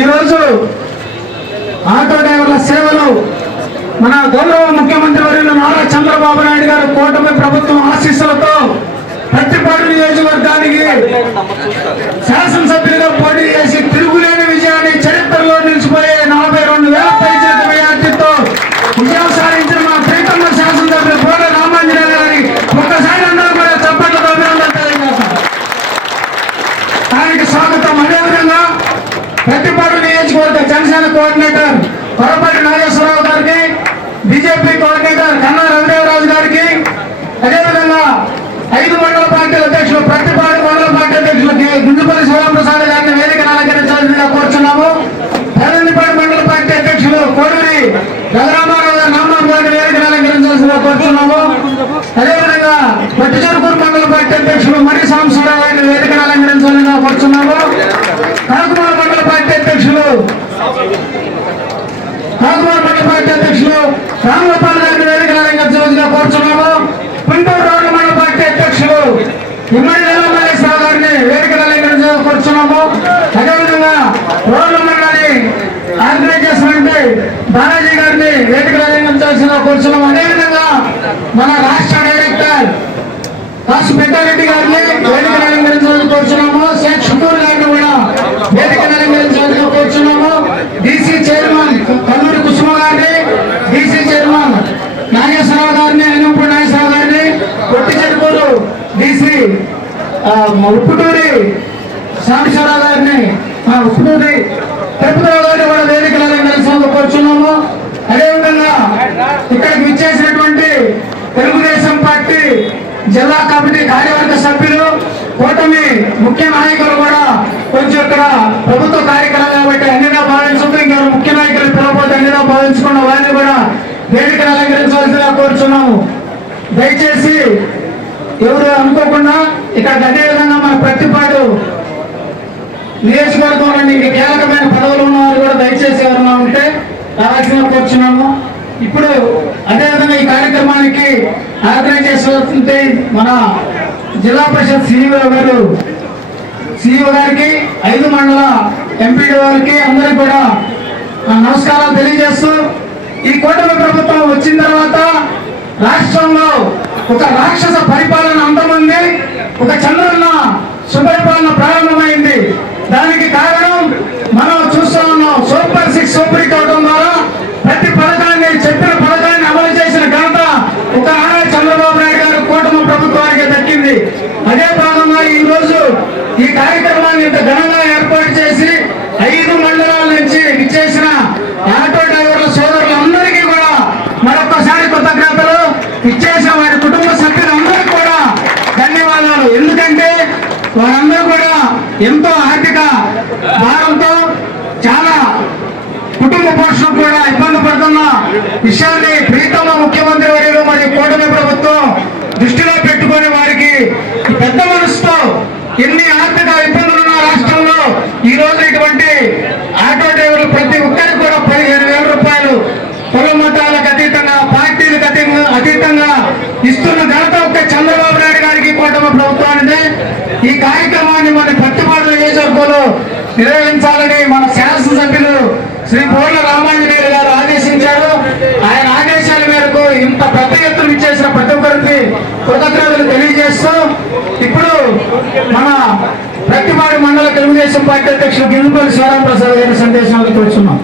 ఈరోజు ఆటో డ్రైవర్ల సేవలు మన గౌరవ ముఖ్యమంత్రి వర్యులు నారా చంద్రబాబు నాయుడు గారు కూటమి ప్రభుత్వం ఆశీస్సులతో ప్రతిపాడు నియోజకవర్గానికి శాసనసభ్యులుగా పోటీ చేసి తిరుగులేని విజయాన్ని చరిత్రలో నిలిచిపోయే 42,000 పైచిలకు మెజార్టీతో విజయం సాధించిన మా ప్రీతమ శాసనసభ్యులు పోల రామాంజనేయ గారి ఒక్కసారి అందరూ కూడా చప్పట్లతో అభినందనలు తెలియజేస్తారు. దానికి స్వాగతం. అదేవిధంగా ప్రతిపాడు నియోజకవర్గ జనసేన కోఆర్డినేటర్ కొరపాటి నాగేశ్వరరావు గారికి, బీజేపీ కోఆర్డినేటర్ కన్నా రవిదేవరాజు గారికి, అదేవిధంగా 5 మండల పార్టీ అధ్యక్షులు ప్రతిపాడు మండల పార్టీ అధ్యక్షులు గుండుపల్లి శివప్రసాద్ గారిని వేదికను అలంకరించాల్సిందిగా కోరుచున్నాము. పేదనిపాడు మండల పార్టీ అధ్యక్షులు కోడూరి రఘురామారావు గారి నామాన్ గారిని వేదికను అలంకరించాల్సిందిగా కోరుచున్నాము. అదేవిధంగా పట్టిచెరుకూరు మండల పార్టీ అధ్యక్షులు మరి సాంబశివరావు గారిని వేదికను అలంకరించాల్సిందిగా కోరుచున్నాము. కాకుమార్ మండల పార్టీ అధ్యక్షులు రామగోపాల్ గారిని వేదికను అలంకరించాల్సిందిగా కోరుచున్నాము. గుంటూరు రోడ్డు మండల పార్టీ అధ్యక్షులు ఇమ్మడి నీలమల్లేశ్వరరావు గారిని వేదికను అలంకరించాలని కోరుచున్నాము. అదేవిధంగా రోడ్ల మండలి ఆర్గనైజ్ చేసినటువంటి బాలాజీ గారిని వేదికను అలంకరించాల్సిందిగా కోరుచున్నాము. అదేవిధంగా మన రాష్ట్ర డైరెక్టర్ కాసు పెద్దారెడ్డి గారిని వేదికను అలంకరించాలని కోరుచున్నాము. షేక్ షుకూర్ గారిని కూడా వేదికను అలంకరించాలని కోరుచున్నాము. డీసీ చైర్మన్ కల్లూరి కుసుమ గారిని, డీసీ చైర్మన్ నాగేశ్వరరావు గారిని, అయినప్పుడు నాగేశ్వరరావు గారిని, కొట్టిచెరుకూరు డీసీ ఉప్పుటూరి సాంబశివరావు గారిని, ఉప్పుటూరి తిరుపతిరావు గారిని కూడా వేదికలు అలంకరించాలని కోరుచున్నాము. అదేవిధంగా ఇక్కడికి విచ్చేసినటువంటి తెలుగుదేశం పార్టీ జిల్లా కమిటీ కార్యవర్గ సభ్యులు, కూటమి ముఖ్య నాయకులు కూడా కొంచెం ఇక్కడ ప్రభుత్వ కార్యక్రమం కాబట్టి అన్నిగా భావించుకుంటూ ఇంకా ముఖ్య నాయకులు పిలవబోతే అన్నిగా భావించుకున్న వారిని కూడా వేదికను అలంకరించవలసిందిగా కోరుచున్నాము. దయచేసి ఎవరు అనుకోకుండా ఇక్కడ అదేవిధంగా మన ప్రతిపాడు నియోజకవర్గంలో కీలకమైన పదవులు ఉన్న వారు కూడా దయచేసి ఎవరైనా ఉంటే రావాల్సిందిగా కోరుచున్నాము. ఇప్పుడు అదేవిధంగా ఈ కార్యక్రమానికి ఆర్గనైజ్ చేస్తుంటే మన జిల్లా పరిషత్ సిఇఓ గారికి, 5 మండల ఎంపీడీ వారికి అందరికీ కూడా నమస్కారాలు తెలియజేస్తూ, ఈ కూటమి ప్రభుత్వం వచ్చిన తర్వాత రాష్ట్రంలో ఒక రాక్షస పరిపాలన అంతమంది, ఒక చంద్రన్న సుపరిపాలన ప్రారంభమైంది. దానికి కారణం మనం చూస్తూ ఉన్నాం. సూపర్ 6 సూపర్ కావడం ద్వారా ప్రతి పథకాన్ని, చెప్పిన పథకాన్ని అమలు చేసిన ఘనత ఒక నారా చంద్రబాబు నాయుడు గారు కూటమి ప్రభుత్వానికి దక్కింది. అదే భాగంగా ఈ రోజు ఈ కార్యక్రమాన్ని ఇంత ఘనంగా ఏర్పాటు చేసి 5 మండలాల నుంచి ఇచ్చేసిన ఆటో డ్రైవర్ల సోదరులందరికీ కూడా మరొకసారి కృతజ్ఞతలు. ఇచ్చేసిన వారి కుటుంబ సభ్యులందరికీ కూడా ధన్యవాదాలు. ఎందుకంటే వారందరూ కూడా ఎంతో ఆర్థిక భారంతో చాలా కుటుంబ పోషణ కూడా ఇబ్బంది పడుతున్న విషయాన్ని ప్రీతమ ముఖ్యమంత్రి వర్యులు మరియు కూటమి ప్రభుత్వం దృష్టిలో పెట్టుకుని వారికి పెద్ద మనసుతో ఎన్ని ఆర్థిక ఇబ్బందులున్న రాష్ట్రంలో ఈ రోజు ఇటువంటి ఆటో డ్రైవర్లు ప్రతి ఒక్కరికి కూడా 15,000 రూపాయలు కుల మతాలకు అతీతంగా, పార్టీలకు అతీతంగా ఇస్తున్న ఘనత ఒక్క చంద్రబాబు నాయుడు గారికి కూటమి ప్రభుత్వానికి. ఈ కార్యక్రమాన్ని మన ప్రతిపాడు నియోజకవర్గంలో నిర్వహించాలని మన శాసనసభ్యులు శ్రీ పోల రామాంజనేయ గారు ఆదేశించారు. ఆయన ఆదేశాల మేరకు ఇంత పెద్ద ఎత్తున ఇచ్చేసిన ప్రతి ఒక్కరికి కృతజ్ఞతలు తెలియజేస్తూ, ఇప్పుడు మన ప్రతిపాడు మండల తెలుగుదేశం పార్టీ అధ్యక్షులు గిల్లుపల్లి శివరామప్రసాద్ గారి సందేశాలు కూర్చున్నాం.